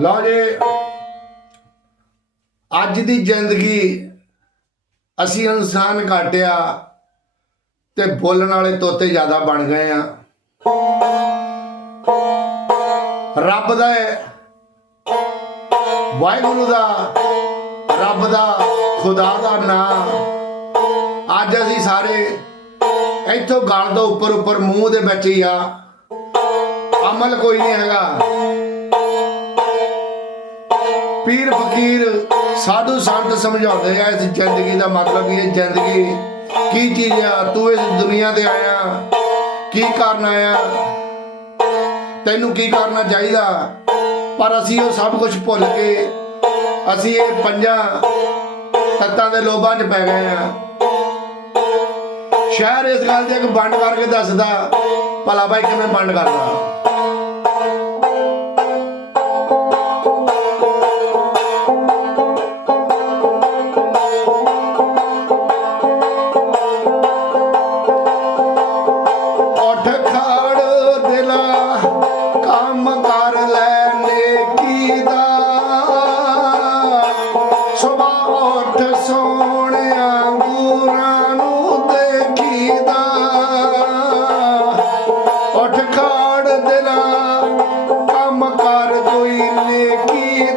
ਲਓ ਜੀ, ਅੱਜ ਦੀ ਜ਼ਿੰਦਗੀ ਅਸੀਂ ਇਨਸਾਨ ਘਾਟਿਆ ਤੇ ਬੋਲਣ ਵਾਲੇ ਤੋਤੇ ਜ਼ਿਆਦਾ ਬਣ ਗਏ ਆ। ਰੱਬ ਦਾ ਵਾਹਿਗੁਰੂ ਦਾ, ਰੱਬ ਦਾ, ਖੁਦਾ ਦਾ ਨਾਮ। ਅੱਜ ਅਸੀਂ ਸਾਰੇ ਇੱਥੋਂ ਗਲ ਤੋਂ ਉੱਪਰ ਉੱਪਰ ਮੂੰਹ ਦੇ ਵਿੱਚ ਹੀ ਆ। ਅਮਲ ਕੋਈ ਨਹੀਂ ਹੈਗਾ। ਪੀਰ ਫਕੀਰ ਸਾਧੂ ਸੰਤ ਸਮਝਾਉਂਦੇ ਆ ਇਸ ਜ਼ਿੰਦਗੀ ਦਾ ਮਤਲਬ ਇਹ ਜ਼ਿੰਦਗੀ ਕੀ ਚੀਜ਼ ਆ? ਤੂੰ ਇਸ ਦੁਨੀਆ ਤੇ ਆਇਆ, ਕੀ ਕਰਨ ਆਇਆ? ਤੈਨੂੰ ਕੀ ਕਰਨਾ ਚਾਹੀਦਾ? ਪਰ ਅਸੀਂ ਉਹ ਸਭ ਕੁਝ ਭੁੱਲ ਕੇ ਅਸੀਂ ਇਹ ਪੰਜਾਂ ਤੱਤਾਂ ਦੇ ਲੋਭਾਂ 'ਚ ਪੈ ਗਏ ਆ। ਸ਼ਹਿਰ ਇਸ ਗੱਲ ਦੀ ਇੱਕ ਵੰਡ ਕਰਕੇ ਦੱਸਦਾ, ਭਲਾ ਭਾਈ ਕਿਵੇਂ ਵੰਡ ਕਰਦਾ? ਕਰ ਕੋਈ ਨੇਕੀ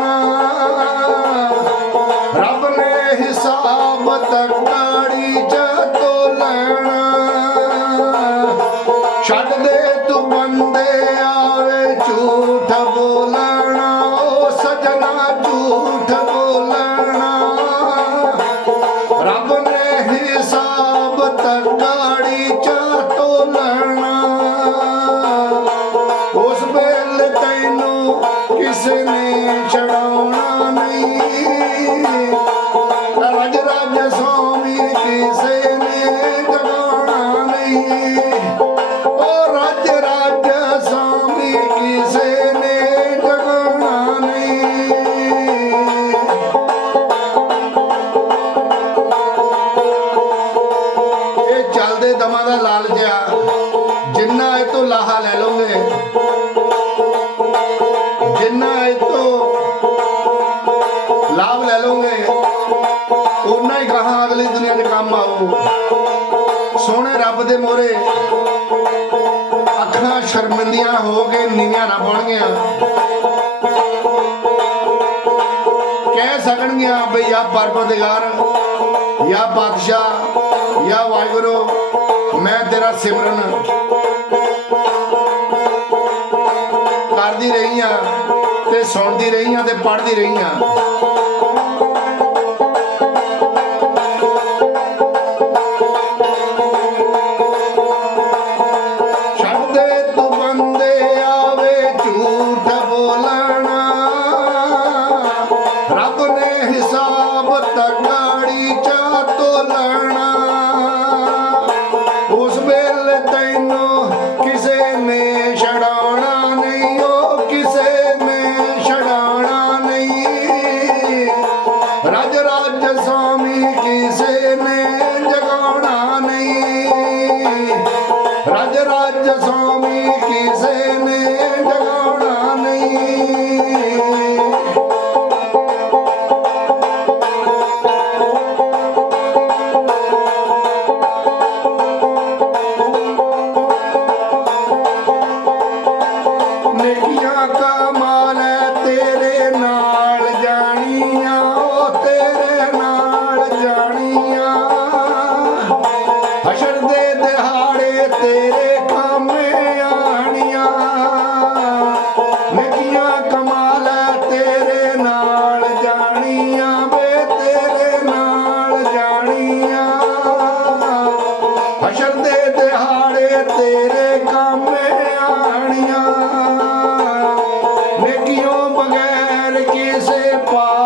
ਦਾ ਲਾਲਚ ਆ ਜਿੰਨਾ ਇਹ ਤੋਂ ਲਾਹਾ ਲੈ ਲਓਗੇ, ਜਿੰਨਾ ਇਹ ਤੋਂ ਲਾਭ ਲੈ ਲਓਗੇ ਉਨਾ ਹੀ ਕਹਾ ਅਗਲੀ ਦੁਨੀਆ ਦੇ ਕੰਮ ਆਓ ਸੋਹਣੇ ਰੱਬ ਦੇ ਮੋਰੇ ਅੱਖਾਂ ਸ਼ਰਮਿੰਦੀਆਂ ਹੋ ਕੇ ਨੀਆਂ ਨਾ ਪਾਉਣਗੀਆਂ। ਕਹਿ ਸਕਣਗੀਆਂ ਬਈ ਆ ਪਰਬਤਗਾਰ, ਜਾਂ ਬਾਦਸ਼ਾਹ, ਜਾਂ ਵਾਹਿਗੁਰੂ। ਮੈਂ ਤੇਰਾ ਸਿਮਰਨ ਕਰਦੀ ਰਹੀ ਆ ਤੇ ਸੁਣਦੀ ਰਹੀ ਆ ਤੇ ਪੜ੍ਹਦੀ ਰਹੀ ਆ। ਛੱਡ ਤੂੰ ਬੰਦੇ ਆਵੇ ਝੂਠ ਬੋਲਣਾ। ਰੱਬ ਨੇ ਹਿਸਾਬ ਤਗਾੜੀ ਚਾ ਤੋਲਣਾ। करके से पा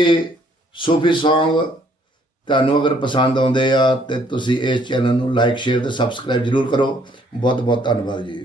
ਇਹ ਸੂਫੀ ਸੌਂਗ ਤੁਹਾਨੂੰ ਅਗਰ ਪਸੰਦ ਆਉਂਦੇ ਆ ਤੇ ਤੁਸੀਂ ਇਸ ਚੈਨਲ ਨੂੰ ਲਾਈਕ ਸ਼ੇਅਰ ਤੇ ਸਬਸਕ੍ਰਾਈਬ ਜਰੂਰ ਕਰੋ। ਬਹੁਤ ਬਹੁਤ ਧੰਨਵਾਦ ਜੀ।